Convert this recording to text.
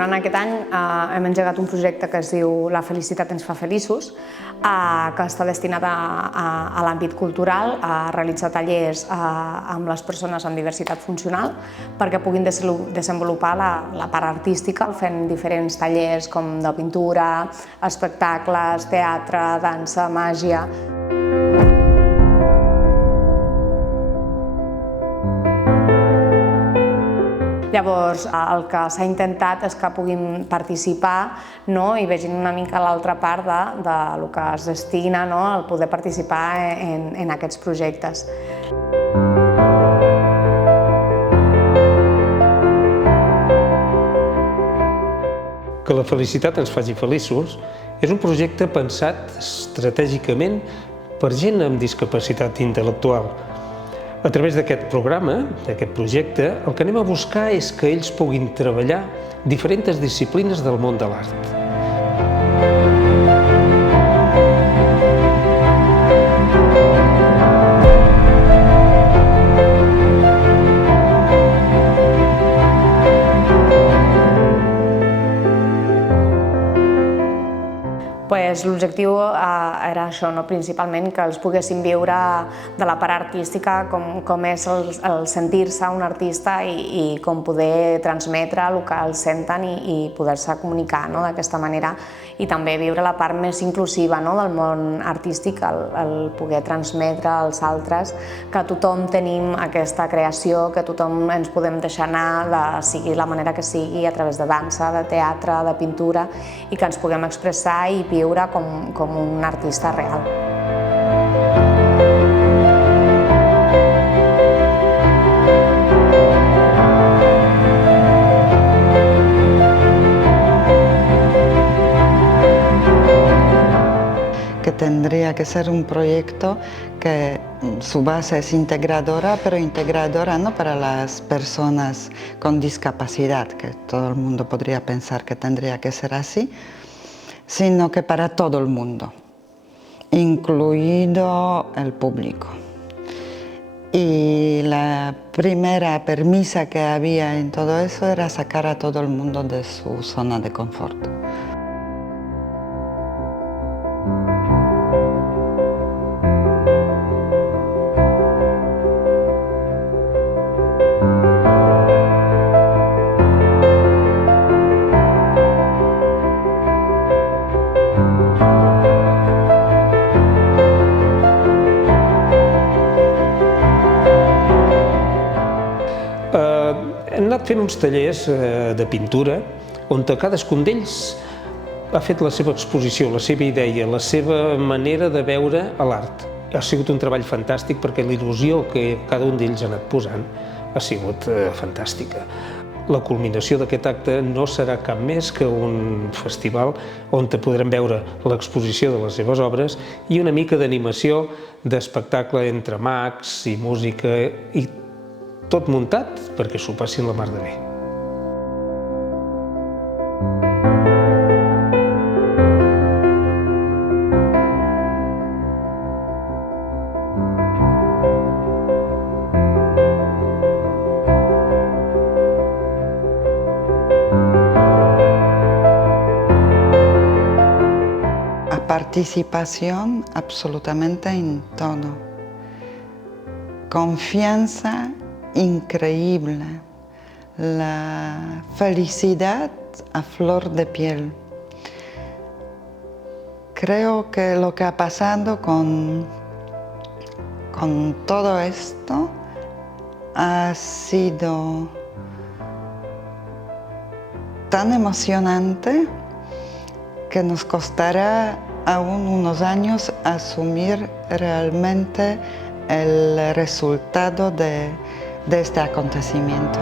Durant aquest any hem engegat un projecte que es diu La felicitat ens fa feliços, que està destinat a l'àmbit cultural, a realitzar tallers amb les persones amb diversitat funcional perquè puguin desenvolupar la part artística fent diferents tallers com de pintura, espectacles, teatre, dansa, màgia. Llavors, el que s'ha intentat és que puguin participar i vegin una mica l'altra part del que es destina al poder participar en aquests projectes. Que la felicitat ens faci feliços és un projecte pensat estratègicament per gent amb discapacitat intel·lectual. A través d'aquest programa, d'aquest projecte, el que anem a buscar és que ells puguin treballar diferents disciplines del món de l'art. L'objectiu era això, principalment que els poguessin viure de la part artística, com és el sentir-se un artista i com poder transmetre el que els senten i poder-se comunicar d'aquesta manera, i també viure la part més inclusiva del món artístic, el poder transmetre als altres que tothom tenim aquesta creació, que tothom ens podem deixar anar, sigui la manera que sigui, a través de dansa, de teatre, de pintura, i que ens puguem expressar i viure com un artista real. Que tendría que ser un proyecto que su base es integradora, pero integradora no para las personas con discapacidad, que todo el mundo podría pensar que tendría que ser así, sino que para todo el mundo, incluido el público. Y la primera premisa que había en todo eso era sacar a todo el mundo de su zona de confort. Hem anat fent uns tallers de pintura on cadascun d'ells ha fet la seva exposició, la seva idea, la seva manera de veure l'art. Ha sigut un treball fantàstic perquè la il·lusió que cada un d'ells ha anat posant ha sigut fantàstica. La culminació d'aquest acte no serà cap més que un festival on podrem veure l'exposició de les seves obres i una mica d'animació, d'espectacle entre mags i música, i tot muntat perquè s'ho passin la mar de bé. Participación absolutamente en todo. Confianza increíble. La felicidad a flor de piel. Creo que lo que ha pasado con todo esto ha sido tan emocionante que nos costará aún unos años asumir realmente el resultado de este acontecimiento.